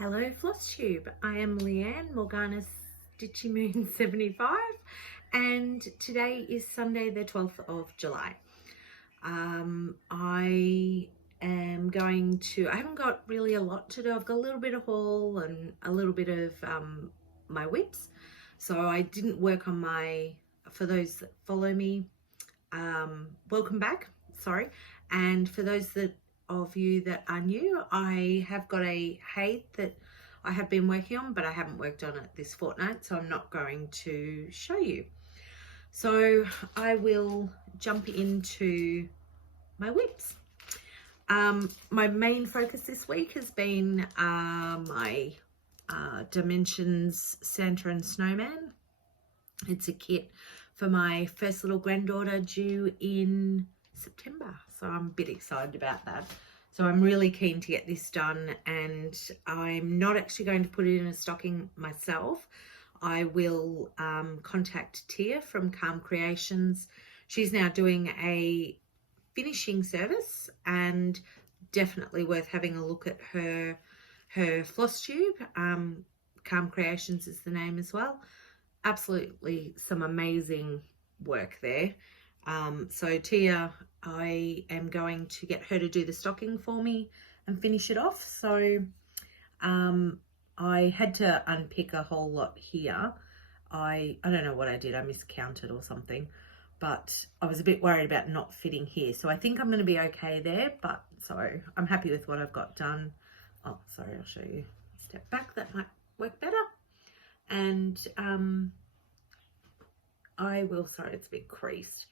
Hello Flosstube, I am Leanne Morgana Stitchy Moon 75 and today is Sunday the 12th of July. I haven't got really a lot to do. I've got a little bit of haul and a little bit of my whips. So I didn't work on for those that follow me, welcome back, sorry. And for those of you that are new, I have got a height that I have been working on, but I haven't worked on it this fortnight, so I'm not going to show you. So I will jump into my whips. My main focus this week has been my Dimensions Santa and Snowman. It's a kit for my first little granddaughter due in September, so I'm a bit excited about that. So I'm really keen to get this done, and I'm not actually going to put it in a stocking myself. I will contact Tia from Calm Creations. She's now doing a finishing service and definitely worth having a look at her Flosstube. Calm Creations is the name as well. Absolutely some amazing work there. So Tia, I am going to get her to do the stocking for me and finish it off. So I had to unpick a whole lot here. I don't know what I did. I miscounted or something, but I was a bit worried about not fitting here. So I think I'm going to be okay there, but so I'm happy with what I've got done. Oh, sorry, I'll show you. Step back, that might work better. And I will, sorry, it's a bit creased.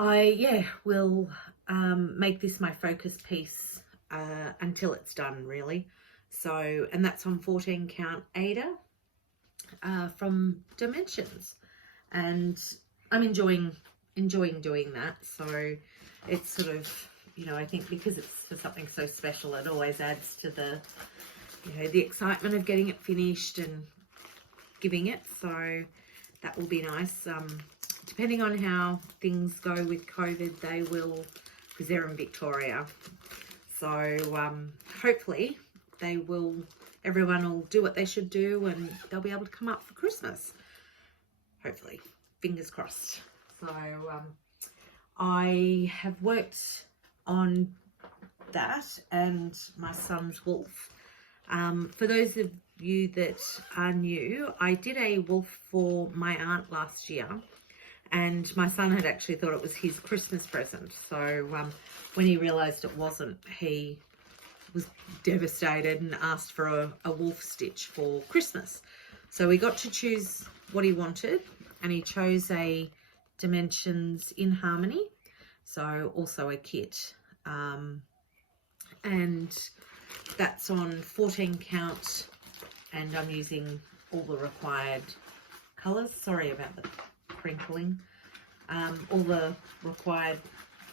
I will make this my focus piece until it's done, really. So, and that's on 14 count Ada from Dimensions, and I'm enjoying doing that. So it's sort of, you know, I think because it's for something so special, it always adds to the, you know, the excitement of getting it finished and giving it. So that will be nice. Depending on how things go with COVID, they will, because they're in Victoria. So hopefully everyone will do what they should do and they'll be able to come up for Christmas. Hopefully, fingers crossed. So I have worked on that and my son's wolf. For those of you that are new, I did a wolf for my aunt last year. And my son had actually thought it was his Christmas present. So when he realised it wasn't, he was devastated and asked for a wolf stitch for Christmas. So we got to choose what he wanted, and he chose a Dimensions in Harmony. So also a kit. And that's on 14 count, and I'm using all the required colours. Sorry about the crinkling. All the required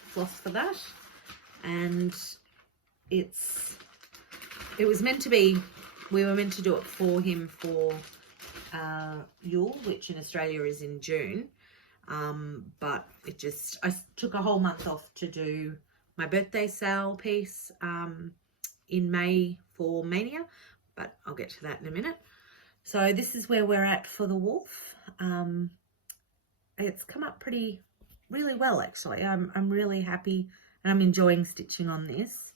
floss for that, and it was meant to be, we were meant to do it for him for Yule, which in Australia is in June, but I took a whole month off to do my birthday sale piece in May for Mania, but I'll get to that in a minute. So this is where we're at for the wolf. It's come up really well, actually. I'm really happy, and I'm enjoying stitching on this.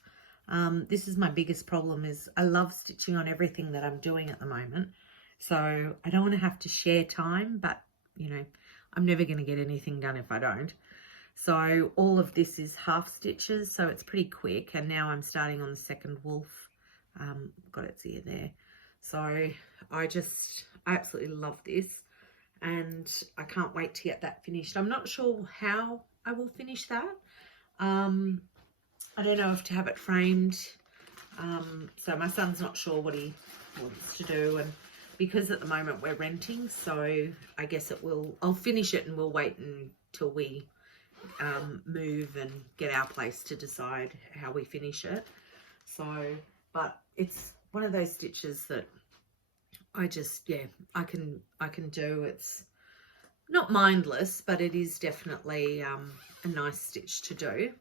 This is my biggest problem, is I love stitching on everything that I'm doing at the moment. So I don't want to have to share time, but you know, I'm never going to get anything done if I don't. So all of this is half stitches, so it's pretty quick. And now I'm starting on the second wolf. Got its ear there. So I absolutely love this. And I can't wait to get that finished. I'm not sure how I will finish that. I don't know if to have it framed. So my son's not sure what he wants to do, and because at the moment we're renting, so I guess I'll finish it and we'll wait until we move and get our place to decide how we finish it. So, but it's one of those stitches that I just, I can do. It's not mindless, but it is definitely a nice stitch to do.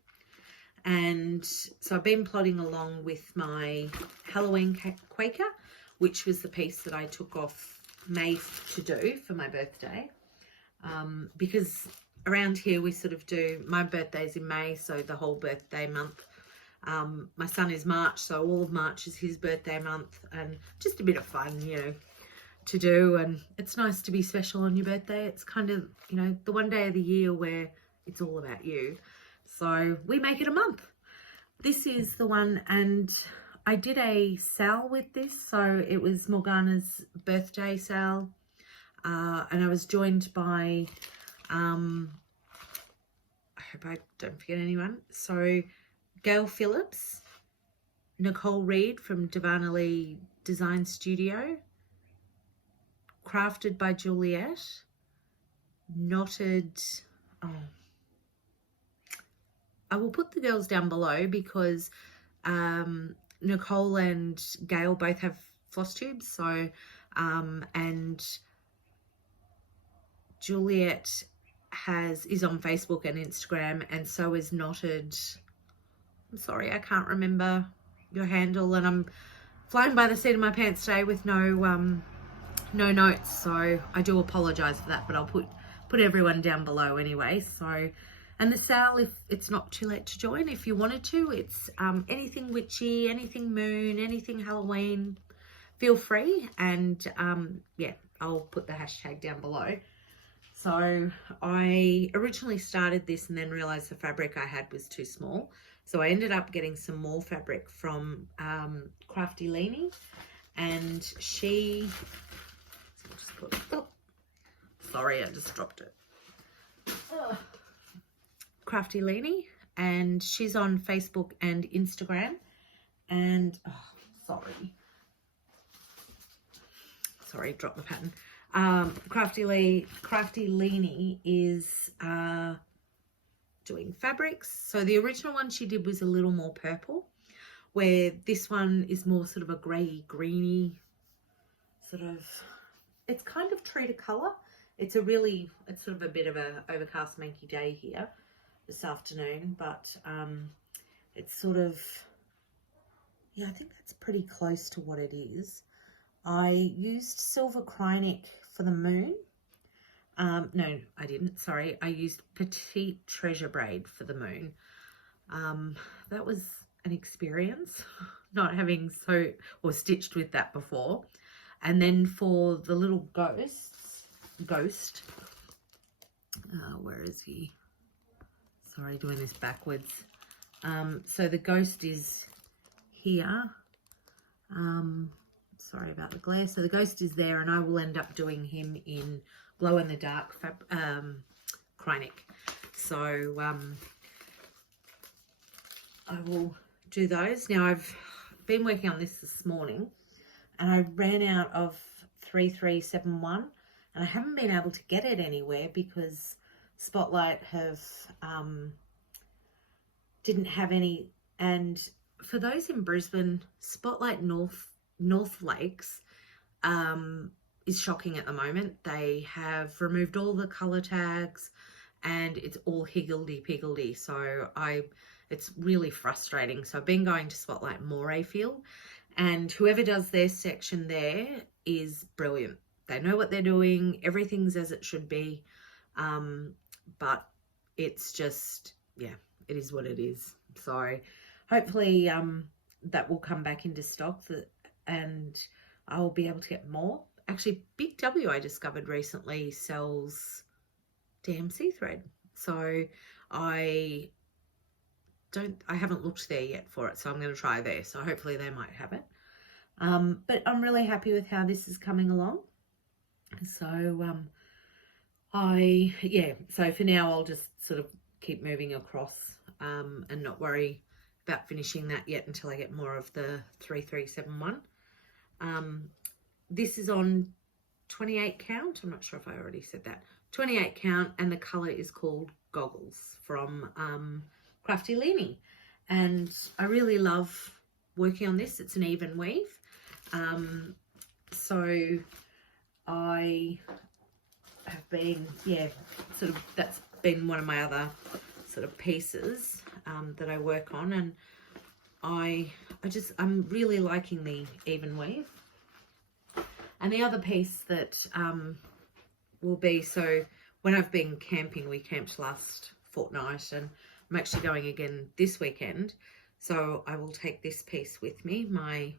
And so I've been plodding along with my Halloween Quaker, which was the piece that I took off May to do for my birthday. Because around here we sort of do, my birthday's in May, so the whole birthday month. My son is March, so all of March is his birthday month, and just a bit of fun, you know, to do. And it's nice to be special on your birthday. It's kind of, you know, the one day of the year where it's all about you. So we make it a month. This is the one, and I did a sale with this, so it was Morgana's birthday sale, and I was joined by, I hope I don't forget anyone, so Gail Phillips, Nicole Reed from darvanaleedesignsstudio, craftedbyjulliette, knotted, I will put the girls down below because Nicole and Gail both have Flosstube, so and Juliet is on Facebook and Instagram, and so is Knotted. I'm sorry, I can't remember your handle, and I'm flying by the seat of my pants today with no notes, so I do apologize for that, but I'll put everyone down below anyway. So, and the sale, if it's not too late to join, if you wanted to, it's anything witchy, anything moon, anything Halloween, feel free. And yeah, I'll put the hashtag down below. So I originally started this and then realized the fabric I had was too small, so I ended up getting some more fabric from Crafty Lady, and she, sorry, I just dropped it. Crafty Lady, and she's on Facebook and Instagram, and sorry, drop the pattern. Crafty Lady is doing fabrics. So the original one she did was a little more purple, where this one is more sort of a grey greeny sort of, it's kind of true to colour. It's sort of a bit of a overcast manky day here this afternoon, but it's sort of, yeah, I think that's pretty close to what it is. I used silver Krynic for the moon. No, I didn't, sorry. I used petite treasure braid for the moon. That was an experience, not having stitched with that before. And then for the little ghost, where is he? Sorry, doing this backwards. So the ghost is here. Sorry about the glare. So the ghost is there, and I will end up doing him in glow in the dark Krynic. So I will do those. Now I've been working on this morning, and I ran out of 3371, and I haven't been able to get it anywhere because Spotlight didn't have any. And for those in Brisbane, Spotlight North Lakes is shocking at the moment. They have removed all the colour tags and it's all higgledy-piggledy. So it's really frustrating. So I've been going to Spotlight more, I feel. And whoever does their section there is brilliant. They know what they're doing. Everything's as it should be. But it's just, yeah, it is what it is. So hopefully that will come back into stock, and I'll be able to get more. Actually, Big W, I discovered recently, sells DMC thread. So I haven't looked there yet for it, so I'm going to try there. So hopefully they might have it. But I'm really happy with how this is coming along. So so for now I'll just sort of keep moving across and not worry about finishing that yet until I get more of the 3371. This is on 28 count. I'm not sure if I already said that. 28 count, and the colour is called Goggles from Crafty Lady. And I really love working on this. It's an even weave. So I have been, that's been one of my other sort of pieces that I work on. And I'm really liking the even weave. And the other piece that will be, so when I've been camping, we camped last fortnight and I'm actually going again this weekend. So I will take this piece with me, my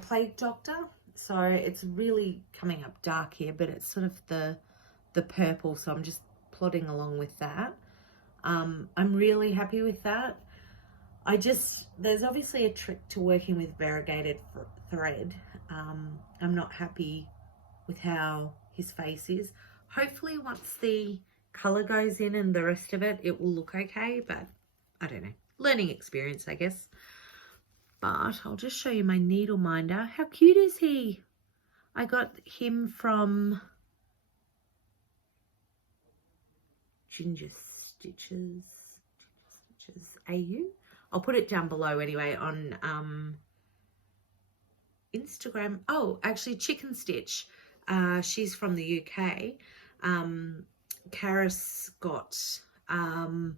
Plague Doctor. So it's really coming up dark here, but it's sort of the purple. So I'm just plodding along with that. I'm really happy with that. There's obviously a trick to working with variegated thread. I'm not happy with how his face is. Hopefully once the colour goes in and the rest of it, it will look okay, but I don't know. Learning experience, I guess. But I'll just show you my needle minder. How cute is he? I got him from Gingerstitchau. I'll put it down below anyway on Instagram. Oh, actually Chickenstitch. She's from the UK. Karis got some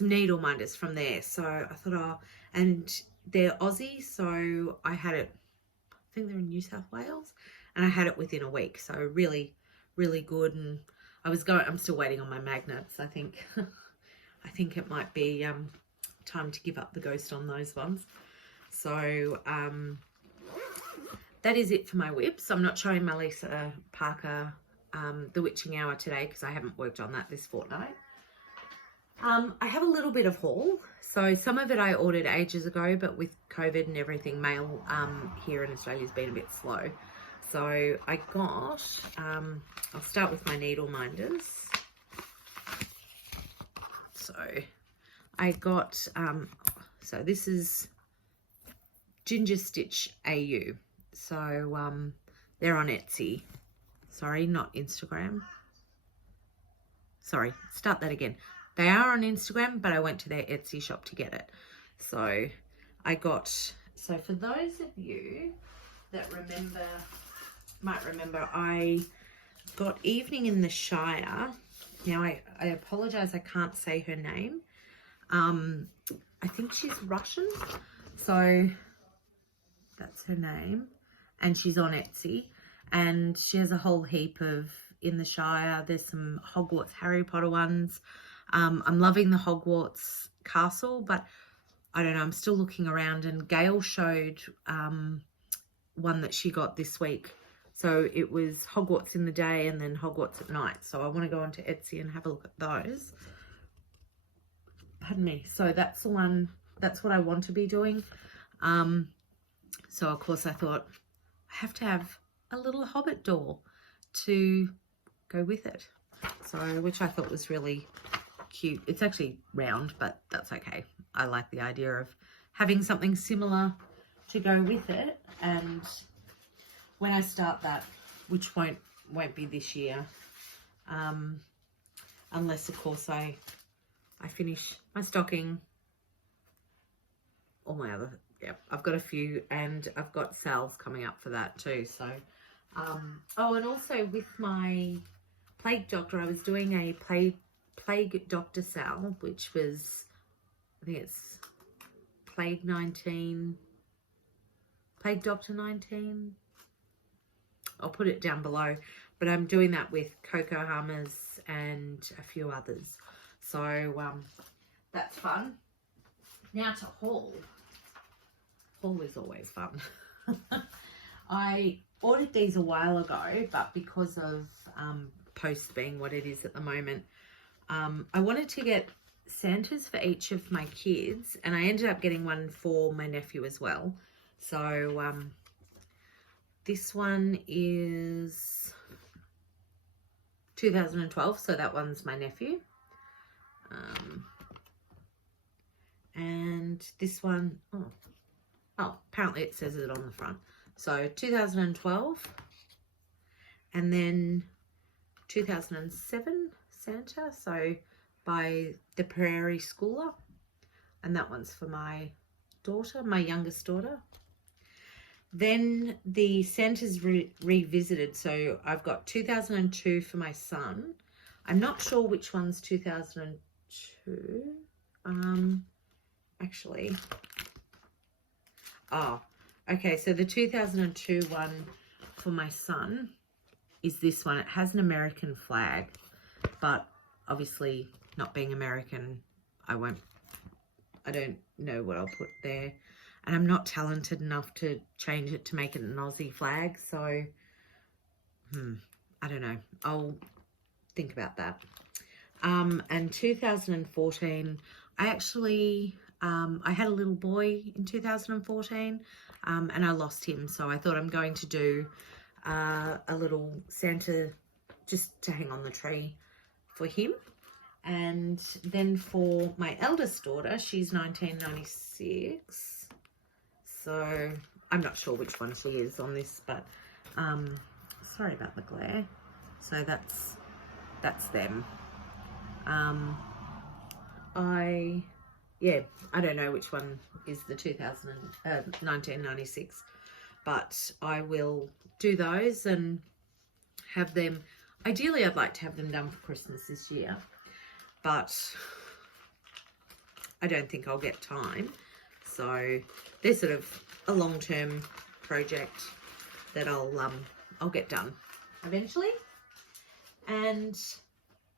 needle minders from there. So I thought, oh, and they're Aussie. So I had it, I think they're in New South Wales, and I had it within a week. So really, really good. And I'm still waiting on my magnets. I think, I think it might be time to give up the ghost on those ones. So that is it for my whips. I'm not showing my Lisa Parker the witching hour today because I haven't worked on that this fortnight. I have a little bit of haul. So some of it I ordered ages ago, but with COVID and everything, mail here in Australia has been a bit slow. So I got, I'll start with my needle minders. So I got, so this is Gingerstitchau. So they're on Etsy. Sorry, not Instagram. Sorry, start that again. They are on Instagram, but I went to their Etsy shop to get it. So I got, so for those of you that might remember, I got Evening in the Shire. Now I apologize, I can't say her name. I think she's Russian. So that's her name. And she's on Etsy. And she has a whole heap of in the Shire. There's some Hogwarts Harry Potter ones. I'm loving the Hogwarts castle, but I don't know, I'm still looking around, and Gail showed one that she got this week. So it was Hogwarts in the day and then Hogwarts at night. So I want to go onto Etsy and have a look at those. Pardon me. So that's the one, that's what I want to be doing. So of course I thought I have to have a little hobbit door to go with it. So, which I thought was really cute. It's actually round, but that's okay. I like the idea of having something similar to go with it. And when I start that, which won't be this year, unless of course I finish my stocking, all my other, yeah, I've got a few, and I've got sales coming up for that too. So oh, and also with my Plague Doctor, I was doing a Plague Doctor sale, which was, I think it's Plague Doctor 19. I'll put it down below, but I'm doing that with Coco Hammers and a few others. So that's fun. Now to haul. Haul is always fun. I ordered these a while ago, but because of post being what it is at the moment, I wanted to get Santas for each of my kids, and I ended up getting one for my nephew as well. So this one is 2012, so that one's my nephew. And this one, oh, apparently it says it on the front. So 2012, and then 2007 Santa, so by the Prairie schooler, and that one's for my daughter, my youngest daughter. Then the Santa's revisited, so I've got 2002 for my son. I'm not sure which one's 2002. Actually, oh, okay, so the 2002 one for my son is this one. It has an American flag, but obviously not being American, I don't know what I'll put there. And I'm not talented enough to change it to make it an Aussie flag, so I don't know. I'll think about that. And 2014, I actually, I had a little boy in 2014, and I lost him, so I thought I'm going to do a little Santa just to hang on the tree for him. And then for my eldest daughter, she's 1996, so I'm not sure which one she is on this, but sorry about the glare. So that's them. I don't know which one is the 1996, but I will do those and have them. Ideally, I'd like to have them done for Christmas this year, but I don't think I'll get time. So they're sort of a long-term project that I'll get done eventually. And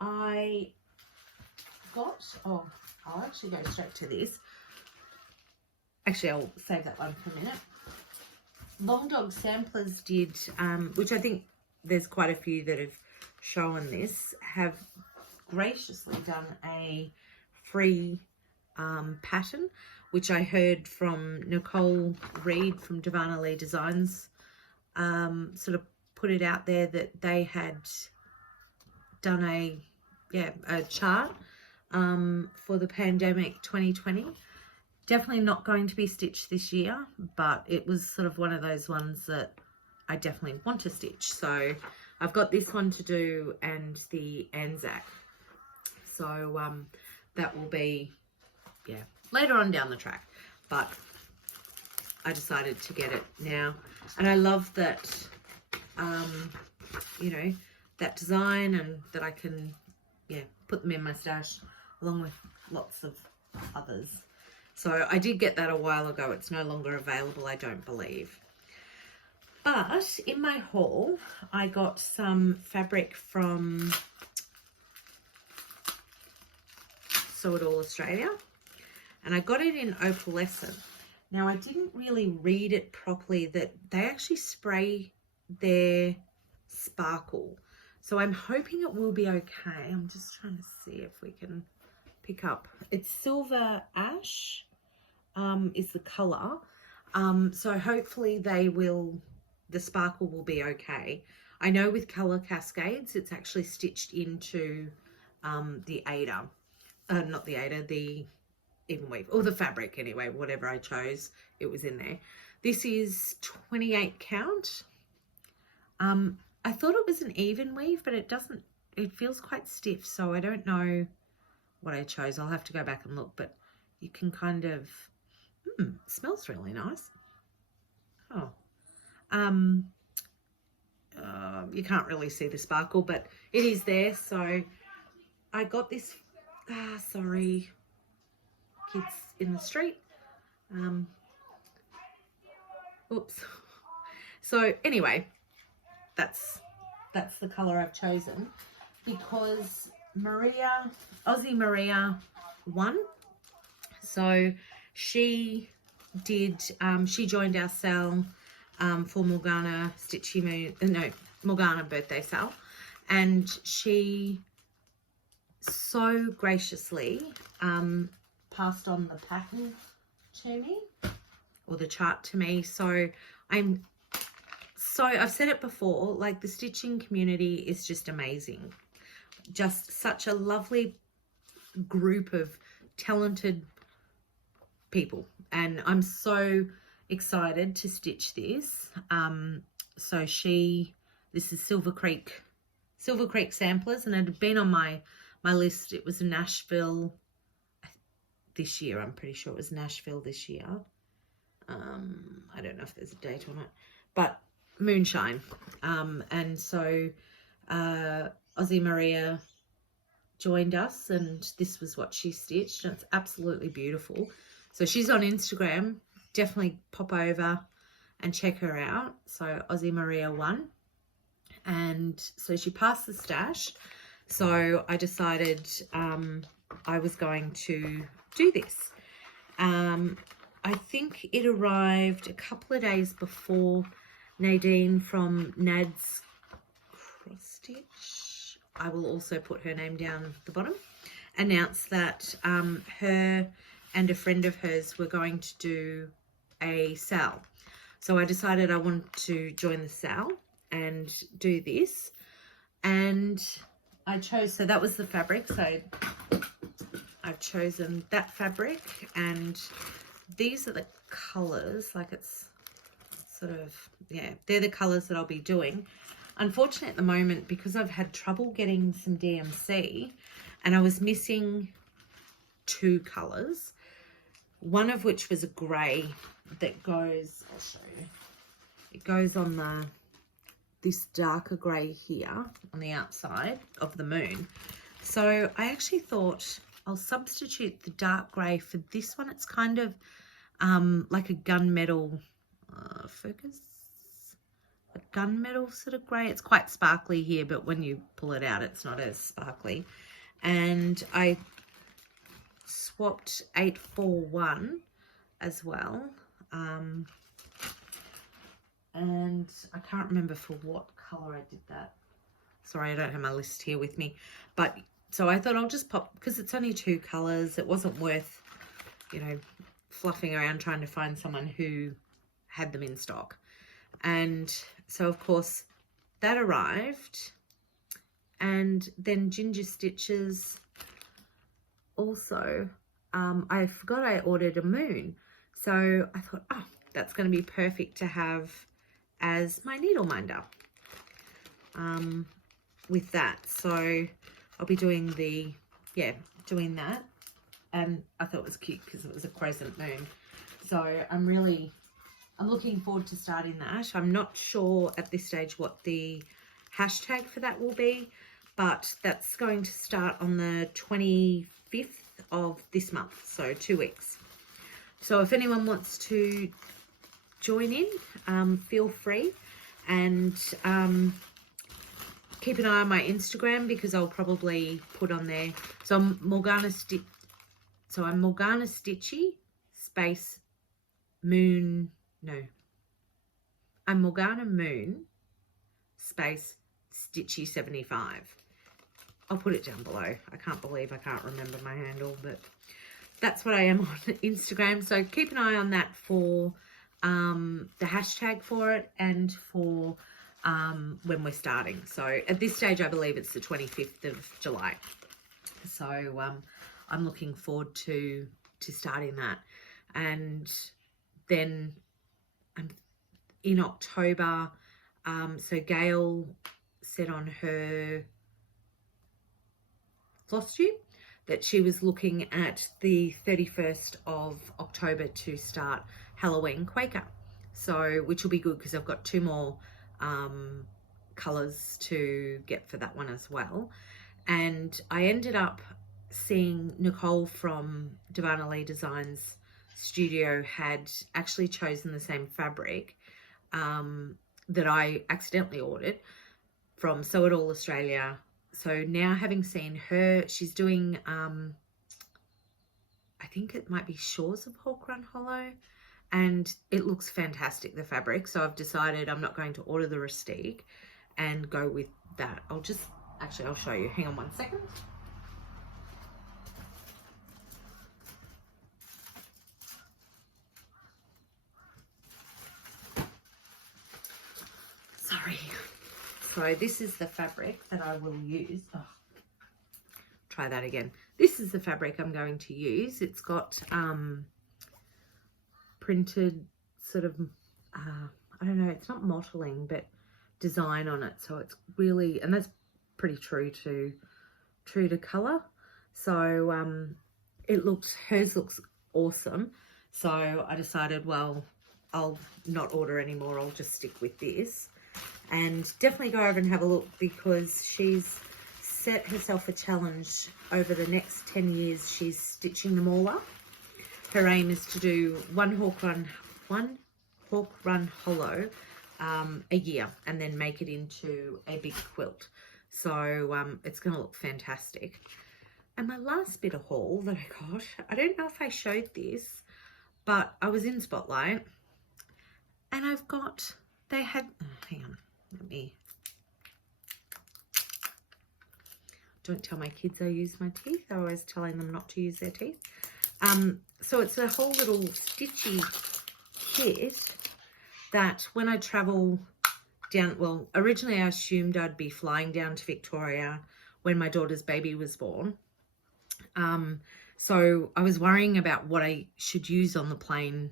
I got, I'll actually go straight to this. Actually, I'll save that one for a minute. Long Dog Samplers did, which I think there's quite a few that have shown this, have graciously done a free pattern, which I heard from Nicole Reed from darvanaleedesignsstudio, sort of put it out there that they had done a chart for the pandemic 2020. Definitely not going to be stitched this year, but it was sort of one of those ones that I definitely want to stitch. So I've got this one to do and the Anzac. So that will be, later on down the track. But I decided to get it now. And I love that, that design, and that I can, put them in my stash along with lots of others. So I did get that a while ago. It's no longer available, I don't believe. But in my haul, I got some fabric from Sew It All Australia, and I got it in opalescent. Now, I didn't really read it properly that they actually spray their sparkle. So I'm hoping it will be okay. I'm just trying to see if we can pick up. It's Silver Ash is the colour. So hopefully the sparkle will be okay. I know with Colour Cascades, it's actually stitched into the Aida. Not the Aida, the Even Weave, or the fabric anyway, whatever I chose, it was in there. This is 28 count. I thought it was an even weave, but it doesn't, it feels quite stiff, so I don't know what I chose. I'll have to go back and look, but you can kind of, smells really nice. Oh, you can't really see the sparkle, but it is there. So I got this, sorry, kids in the street. Oops. So anyway, that's the color I've chosen because Aussie Maria won. So she did, she joined our sale for Morgana Morgana birthday sale, and she so graciously passed on the pattern to me, or the chart to me. So I've said it before, like the stitching community is just amazing. Just such a lovely group of talented people, and I'm so excited to stitch this. So this is Silver Creek samplers, and it had been on my list. It was Nashville this year. I'm pretty sure it was Nashville this year. I don't know if there's a date on it, but Moonshine. And so Aussie Maria joined us, and this was what she stitched, and it's absolutely beautiful. So she's on Instagram. Definitely pop over and check her out. So Aussie Maria 1. And so she passed the stash. So I decided I was going to do this. I think it arrived a couple of days before Nadine from Nad's Cross Stitch, I will also put her name down the bottom, announced that her and a friend of hers were going to do a sale. So I decided I wanted to join the sale and do this. And I chose, so that was the fabric. So I've chosen that fabric, and these are the colours, like it's sort of, yeah, they're the colours that I'll be doing. Unfortunately at the moment, because I've had trouble getting some DMC and I was missing 2 colours, one of which was a grey that goes, I'll show you, it goes on this darker grey here on the outside of the moon. So I actually thought I'll substitute the dark grey for this one. It's kind of like a gunmetal focus, a gunmetal sort of grey. It's quite sparkly here, but when you pull it out, it's not as sparkly. And I swapped 841 as well. And I can't remember for what colour I did that. Sorry, I don't have my list here with me. But so I thought I'll just pop, because it's only 2 colours. It wasn't worth, you know, fluffing around trying to find someone who had them in stock. And so of course that arrived, and then Gingerstitch's also, I forgot I ordered a moon, so I thought, oh, that's going to be perfect to have as my needle minder with that. So I'll be doing doing that, and I thought it was cute because it was a crescent moon. So I'm looking forward to starting that. I'm not sure at this stage what the hashtag for that will be, but that's going to start on the 25th of this month, so 2 weeks. So if anyone wants to join in, feel free, and keep an eye on my Instagram, because I'll probably put on there. So I'm Morgana Stitchy space moon. No, I'm Morgana Moon space Stitchy 75. I'll put it down below. I can't believe I can't remember my handle, but that's what I am on Instagram. So keep an eye on that for the hashtag for it, and for when we're starting. So at this stage, I believe it's the 25th of July. So I'm looking forward to starting that. And then in October, so Gail said on her Flosstube that she was looking at the 31st of October to start Halloween Quaker. So, which will be good because I've got 2 more colours to get for that one as well. And I ended up seeing Nicole from darvanaleedesignsstudio had actually chosen the same fabric that I accidentally ordered from Sew It All Australia. So now, having seen her, she's doing I think it might be Shores of Hawk Run Hollow, and it looks fantastic, the fabric. So I've decided I'm not going to order the Rustique and go with that. I'll show you. Hang on 1 second. Sorry. So this is the fabric that I will use. Oh, try that again. This is the fabric I'm going to use. It's got printed sort of, I don't know, it's not mottling, but design on it. So it's really, and that's pretty true to colour. So hers looks awesome. So I decided, well, I'll not order anymore. I'll just stick with this. And definitely go over and have a look, because she's set herself a challenge over the next 10 years. She's stitching them all up. Her aim is to do one hawk run hollow a year, and then make it into a big quilt. So it's going to look fantastic. And my last bit of haul that I got, I don't know if I showed this, but I was in Spotlight and I've got, they had, hang on, let me, don't tell my kids I use my teeth. I always telling them not to use their teeth. So it's a whole little Stitchy kit that when I travel down, well, originally I assumed I'd be flying down to Victoria when my daughter's baby was born. So I was worrying about what I should use on the plane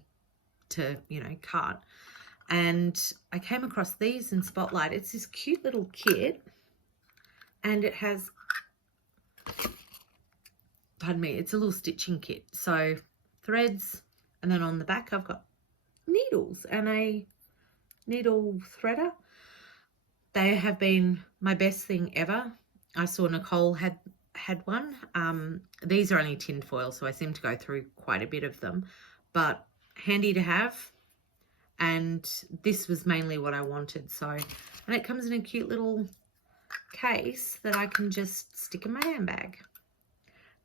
to, you know, cut. And I came across these in Spotlight. It's this cute little kit, and it has, pardon me, it's a little stitching kit. So threads, and then on the back I've got needles and a needle threader. They have been my best thing ever. I saw Nicole had one. These are only tin foil, so I seem to go through quite a bit of them, but handy to have. And this was mainly what I wanted. So, and it comes in a cute little case that I can just stick in my handbag,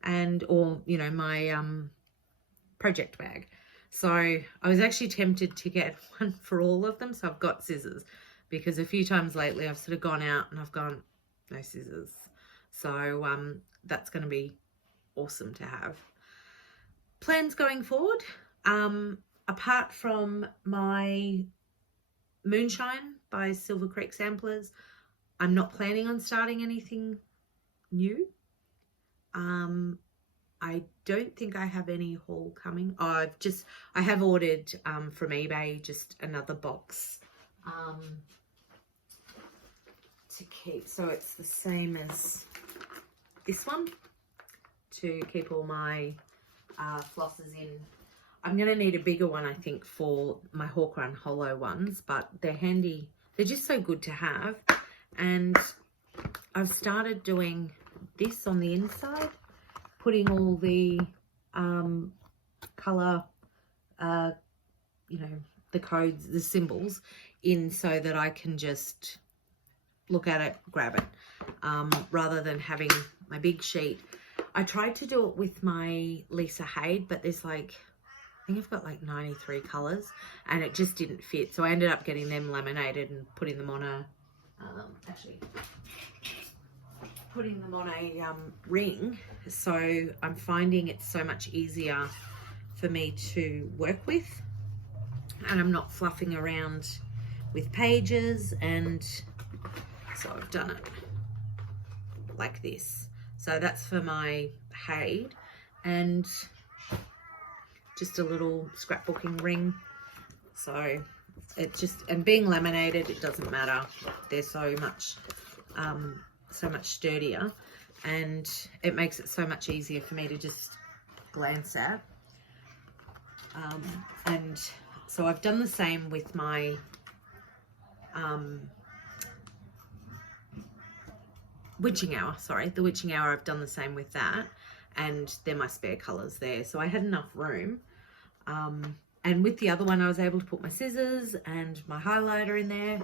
and or, you know, my project bag. So I was actually tempted to get one for all of them. So I've got scissors, because a few times lately I've sort of gone out and I've gone, no scissors. So that's going to be awesome to have. Plans going forward, apart from my Moonshine by Silver Creek Samplers, I'm not planning on starting anything new. I don't think I have any haul coming. Oh, I have ordered from eBay just another box to keep. So it's the same as this one, to keep all my flosses in. I'm going to need a bigger one, I think, for my Hawk Run Hollow ones, but they're handy. They're just so good to have. And I've started doing this on the inside, putting all the colour, you know, the codes, the symbols in, so that I can just look at it, grab it, rather than having my big sheet. I tried to do it with my Lisa Hayde, but there's like, I think I've got like 93 colours, and it just didn't fit. So I ended up getting them laminated and putting them on a, putting them on a ring. So I'm finding it's so much easier for me to work with, and I'm not fluffing around with pages. And so I've done it like this. So that's for my Hayde, and just a little scrapbooking ring. So it just, and being laminated, it doesn't matter. They're so much sturdier, and it makes it so much easier for me to just glance at. And so I've done the same with my witching hour, the witching hour. I've done the same with that, and they're my spare colours there. So I had enough room. And with the other one, I was able to put my scissors and my highlighter in there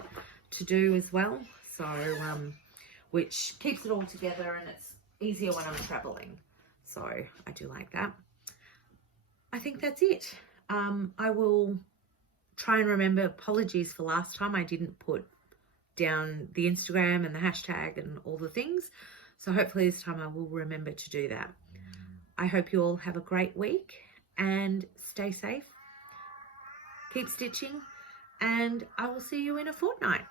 to do as well. So, which keeps it all together, and it's easier when I'm traveling. So I do like that. I think that's it. I will try and remember. Apologies for last time I didn't put down the Instagram and the hashtag and all the things. So hopefully this time I will remember to do that. I hope you all have a great week and stay safe. Keep stitching, and I will see you in a fortnight.